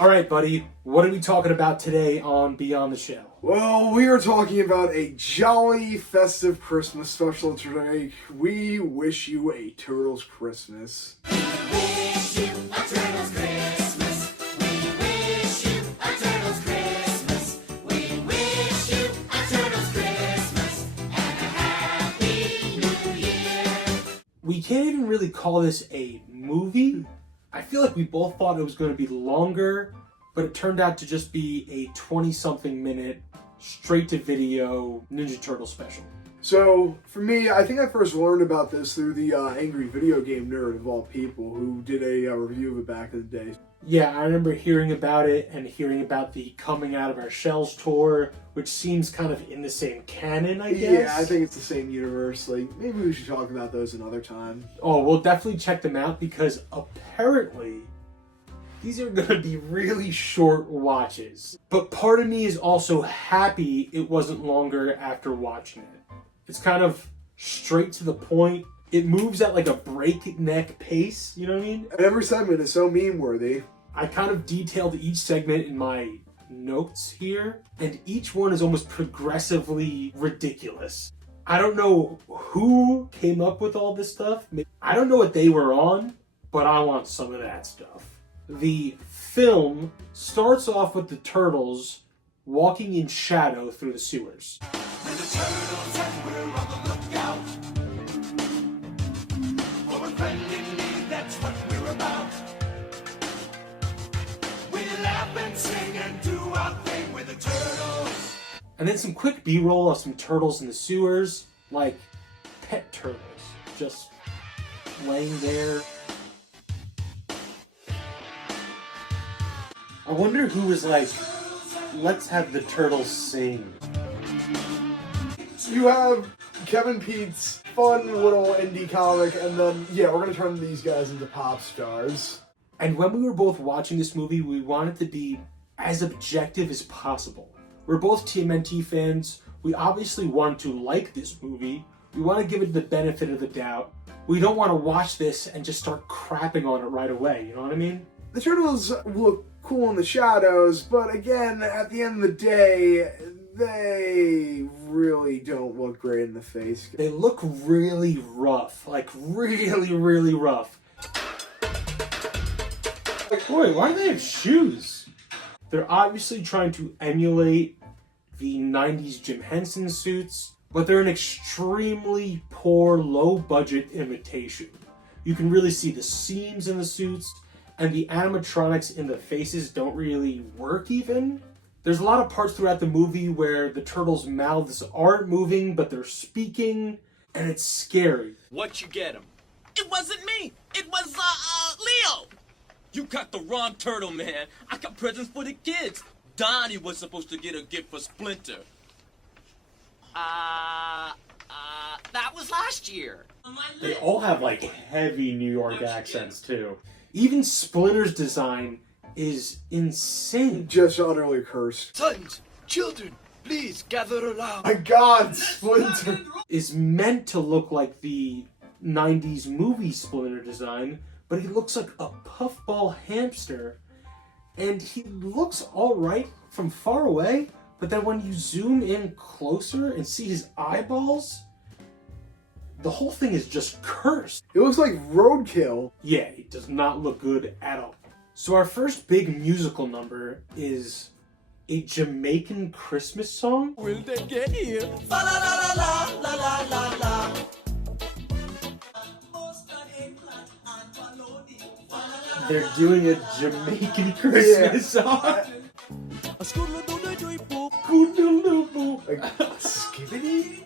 Alright, buddy, what are we talking about today on Beyond the Shell? Well, we are talking about a jolly, festive Christmas special today. We wish you a Turtles Christmas. We wish you a Turtles Christmas. We wish you a Turtles Christmas. We wish you a Turtles Christmas and a Happy New Year. We can't even really call this a movie. I feel like we both thought it was going to be longer, but it turned out to just be a 20-something minute, straight-to-video Ninja Turtle special. So, for me, I think I first learned about this through the Angry Video Game Nerd of all people, who did a review of it back in the day. Yeah, I remember hearing about it and hearing about the Coming Out of Our Shells tour, which seems kind of in the same canon, I guess. Yeah, I think it's the same universe. Like, maybe we should talk about those another time. Oh, we'll definitely check them out because apparently these are going to be really short watches. But part of me is also happy it wasn't longer after watching it. It's kind of straight to the point. It moves at like a breakneck pace, you know what I mean? And every segment is so meme-worthy. I kind of detailed each segment in my notes here, and each one is almost progressively ridiculous. I don't know who came up with all this stuff. I don't know what they were on, but I want some of that stuff. The film starts off with the turtles walking in shadow through the sewers. We're the Turtles and we're on the lookout for a friendly need, that's what we're about. We laugh and sing and do our thing with the Turtles. And then some quick B-roll of some turtles in the sewers, like pet turtles, just laying there. I wonder who was like, let's have the turtles sing. You have Kevin Pete's fun little indie comic, and then, yeah, we're going to turn these guys into pop stars. And when we were both watching this movie, we wanted to be as objective as possible. We're both TMNT fans. We obviously want to like this movie. We want to give it the benefit of the doubt. We don't want to watch this and just start crapping on it right away, you know what I mean? The Turtles look cool in the shadows, but again, at the end of the day, they really don't look great in the face. They look really rough, like really, really rough. Like, boy, why do they have shoes? They're obviously trying to emulate the 90s Jim Henson suits, but they're an extremely poor, low-budget imitation. You can really see the seams in the suits, and the animatronics in the faces don't really work even. There's a lot of parts throughout the movie where the turtles' mouths aren't moving, but they're speaking, and it's scary. What you get him? It wasn't me. It was, Leo. You got the wrong turtle, man. I got presents for the kids. Donnie was supposed to get a gift for Splinter. That was last year. They all have like heavy New York accents too. Even Splinter's design is insane. Just utterly cursed. Sons, children, please gather around. My God, Splinter! Is meant to look like the 90s movie Splinter design, but he looks like a puffball hamster. And he looks alright from far away, but then when you zoom in closer and see his eyeballs, the whole thing is just cursed. It looks like roadkill. Yeah, he does not look good at all. So our first big musical number is a Jamaican Christmas song. Will they get here? Fa la la la la la la la. They're doing a Jamaican Christmas song. Coodle-doo-boo. Like, skibbity?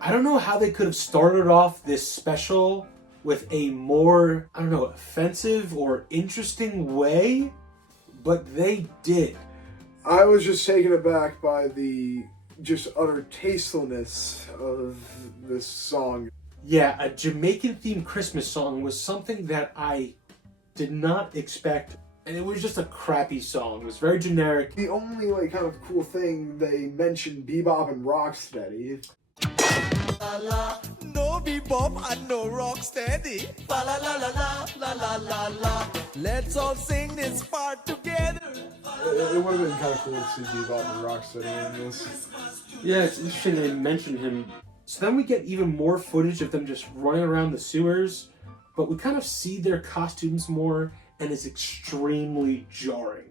I don't know how they could have started off this special with a more, I don't know, offensive or interesting way, but they did. I was just taken aback by the just utter tastefulness of this song. Yeah, a Jamaican-themed Christmas song was something that I did not expect, and it was just a crappy song. It was very generic. The only like kind of cool thing, they mentioned Bebop and Rocksteady. La la. No bebop and no rock steady. Fa la la la la la la la la. Let's all sing this part together. It would have been kind of cool to see Bebop and Rocksteady in this. Yeah, it's interesting they mentioned him. So then we get even more footage of them just running around the sewers, but we kind of see their costumes more, and it's extremely jarring.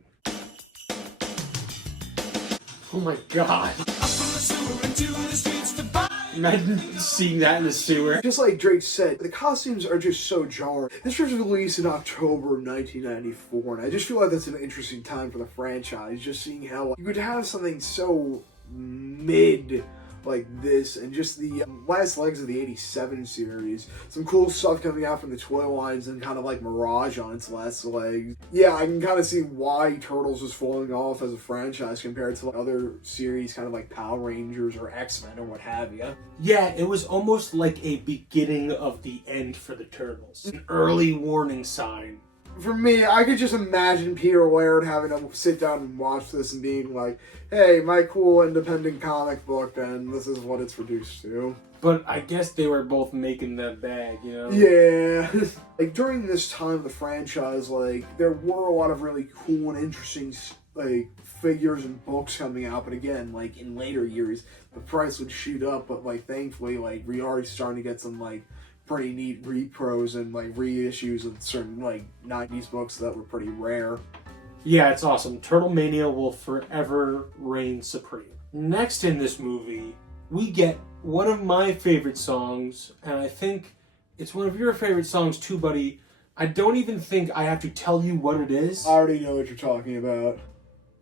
Oh my god. Imagine seeing that in the sewer. Just like Drake said, the costumes are just so jarring. This was released in October of 1994, and I just feel like that's an interesting time for the franchise, just seeing how you could have something so mid like this, and just the last legs of the 87 series. Some cool stuff coming out from the toy lines and kind of like Mirage on its last legs. Yeah, I can kind of see why Turtles was falling off as a franchise compared to other series, kind of like Power Rangers or X-Men or what have you. Yeah, it was almost like a beginning of the end for the Turtles. An early warning sign. For me, I could just imagine Peter Laird having to sit down and watch this and being like, hey, my cool independent comic book, and this is what it's reduced to. But I guess they were both making that bag, you know? Yeah. Like, during this time of the franchise, like, there were a lot of really cool and interesting, like, figures and books coming out, but again, like, in later years, the price would shoot up, but, like, thankfully, like, we are starting to get some, like, pretty neat repros and like reissues of certain like 90s books that were pretty rare. Yeah, it's awesome. Turtle Mania will forever reign supreme. Next in this movie, we get one of my favorite songs, and I think it's one of your favorite songs too, buddy. I don't even think I have to tell you what it is. I already know what you're talking about.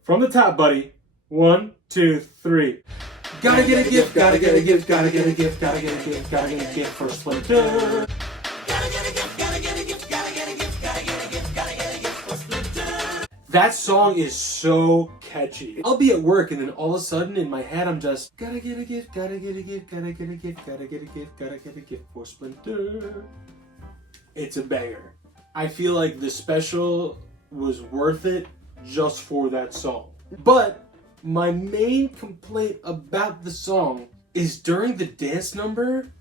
From the top, buddy. 1, 2, 3. Gotta get a gift, gotta get a gift, gotta get a gift, gotta get a gift, gotta get a gift for Splinter. Gotta get a gift, gotta get a gift, gotta get a gift, gotta get a gift, gotta get a gift for Splinter. That song is so catchy. I'll be at work and then all of a sudden in my head I'm just gotta get a gift, gotta get a gift, gotta get a gift, gotta get a gift, gotta get a gift for Splinter. It's a banger. I feel like the special was worth it just for that song. But my main complaint about the song is during the dance number,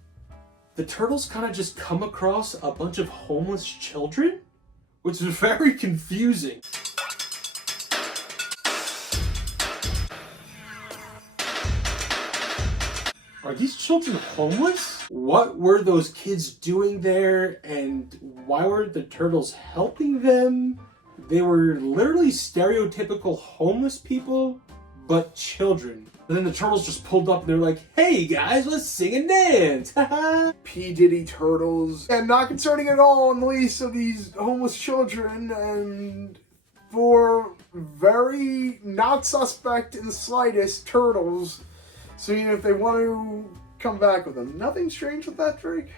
the Turtles kind of just come across a bunch of homeless children, which is very confusing. Are these children homeless? What were those kids doing there, and why weren't the Turtles helping them? They were literally stereotypical homeless people, but children. And then the Turtles just pulled up and they're like, hey guys, let's sing and dance. P. Diddy Turtles. And not concerning at all on the least of these homeless children, and for very not suspect in the slightest Turtles, seeing if they want to come back with them. Nothing strange with that, Drake?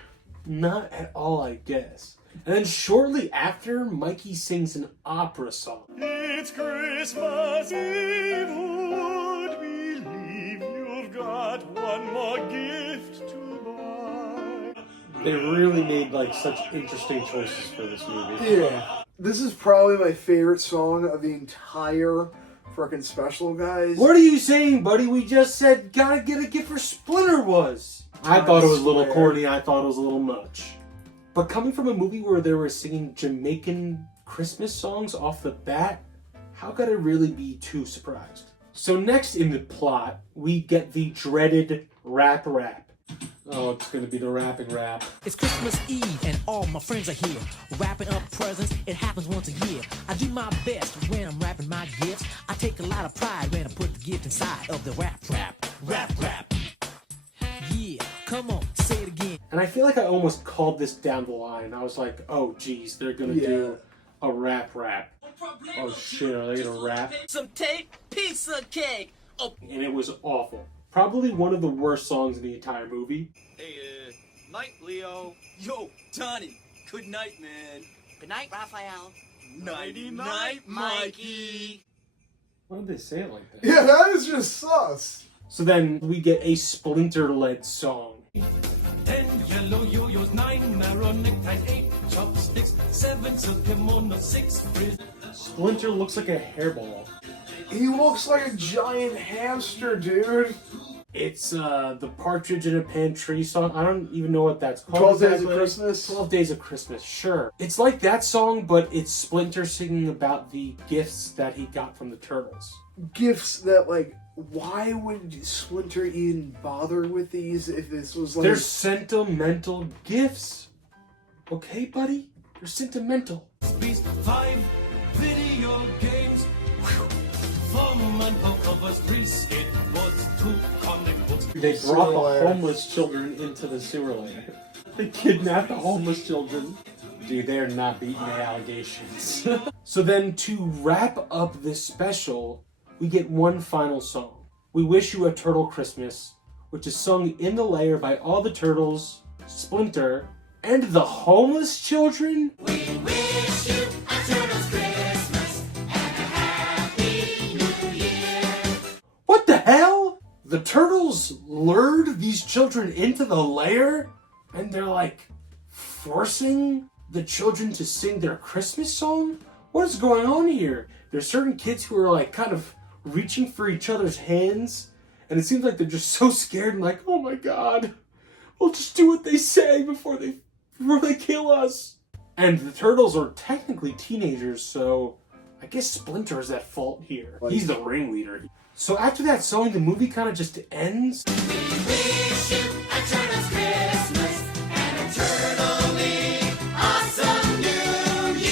Not at all, I guess. And then shortly after, Mikey sings an opera song. It's Christmas Eve, would believe you've got one more gift to buy. They really made like such interesting choices for this movie. Yeah. This is probably my favorite song of the entire frickin' special, guys. What are you saying, buddy? We just said gotta get a gift for Splinter was. I thought it was a little swear. corny. I thought it was a little much. But coming from a movie where they were singing Jamaican Christmas songs off the bat, how could I really be too surprised? So next in the plot, we get the dreaded rap. Oh, it's gonna be the rapping rap. It's Christmas Eve and all my friends are here. Wrapping up presents, it happens once a year. I do my best when I'm wrapping my gifts. I take a lot of pride when I put the gift inside of the rap. Yeah, come on, say it again. And I feel like I almost called this down the line. I was like, oh geez, they're gonna do a rap. Oh shit, are they gonna rap? Some tape, piece of cake. Oh, And it was awful. Probably one of the worst songs in the entire movie. hey, night, Leo. Yo, Donnie. Good night, man. Good night, Raphael. Nighty night, Mikey. Why did they say it like that? Yeah, that is just sus. So then we get a Splinter-led song. 10 yellow yo-yos, 9 narrow neckties, 8 chopsticks, 7 silk kimono, 6 frizz. Splinter looks like a hairball. He looks like a giant hamster, dude. It's the Partridge in a Pear Tree song. I don't even know what that's called. 12 Days of exactly. Christmas? 12 Days of Christmas, sure. It's like that song, but it's Splinter singing about the gifts that he got from the Turtles. Gifts that, like, why would Splinter even bother with these if this was like... They're sentimental gifts. Okay, buddy? They're sentimental. 5 video games. From and hook covers 3 skateboards, 2 comic books. They brought the homeless children into the sewer layer. They kidnapped the homeless children. Dude, they're not beating the allegations. So then, to wrap up this special, we get one final song. We Wish You a Turtle Christmas, which is sung in the layer by all the turtles, Splinter, and the homeless children. We wish you a turtle's Christmas and a happy new year. What the hell? The turtles lured these children into the lair, and they're like forcing the children to sing their Christmas song? What is going on here? There's certain kids who are like kind of reaching for each other's hands, and it seems like they're just so scared and like, oh my god, we'll just do what they say before they kill us. And the turtles are technically teenagers, so I guess Splinter is at fault here. He's the ringleader. So after that song, the movie kind of just ends. We wish you a turtle's Christmas and a turtly awesome new year.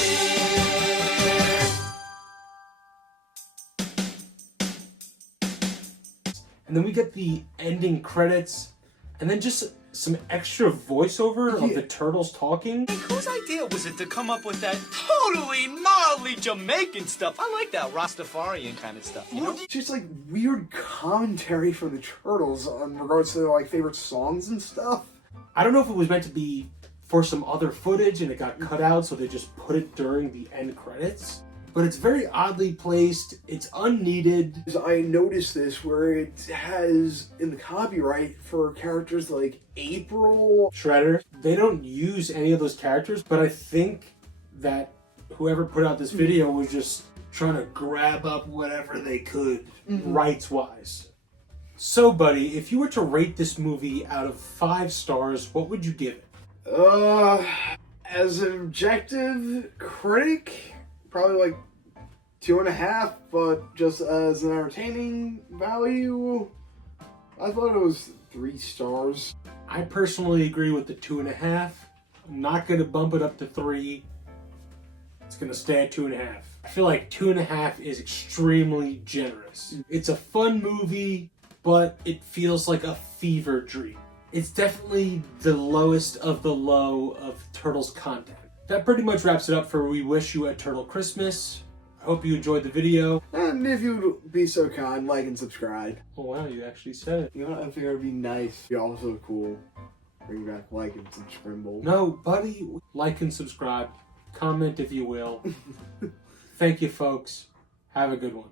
And then we get the ending credits, and then just some extra voiceover of the turtles talking. Hey, whose idea was it to come up with that totally gnarly Jamaican stuff? I like that Rastafarian kind of stuff, you know? Just like weird commentary from the Turtles on regards to their like favorite songs and stuff. I don't know if it was meant to be for some other footage and it got cut out, so they just put it during the end credits. But it's very oddly placed. It's unneeded. I noticed this where it has in the copyright for characters like April. Shredder. They don't use any of those characters, but I think that whoever put out this video was just trying to grab up whatever they could, rights-wise. So, buddy, if you were to rate this movie out of 5 stars, what would you give it? As an objective critic, probably like 2.5, but just as an entertaining value, I thought it was 3 stars. I personally agree with the 2.5. I'm not going to bump it up to 3. It's going to stay at 2.5. I feel like 2.5 is extremely generous. It's a fun movie, but it feels like a fever dream. It's definitely the lowest of the low of Turtles content. That pretty much wraps it up for We Wish You a Turtle Christmas. I hope you enjoyed the video. And if you'd be so kind, like and subscribe. Oh wow, you actually said it. You know, I figure it'd be nice. Be also cool. Bring back like and subscribe. No, buddy, like and subscribe. Comment if you will. Thank you, folks. Have a good one.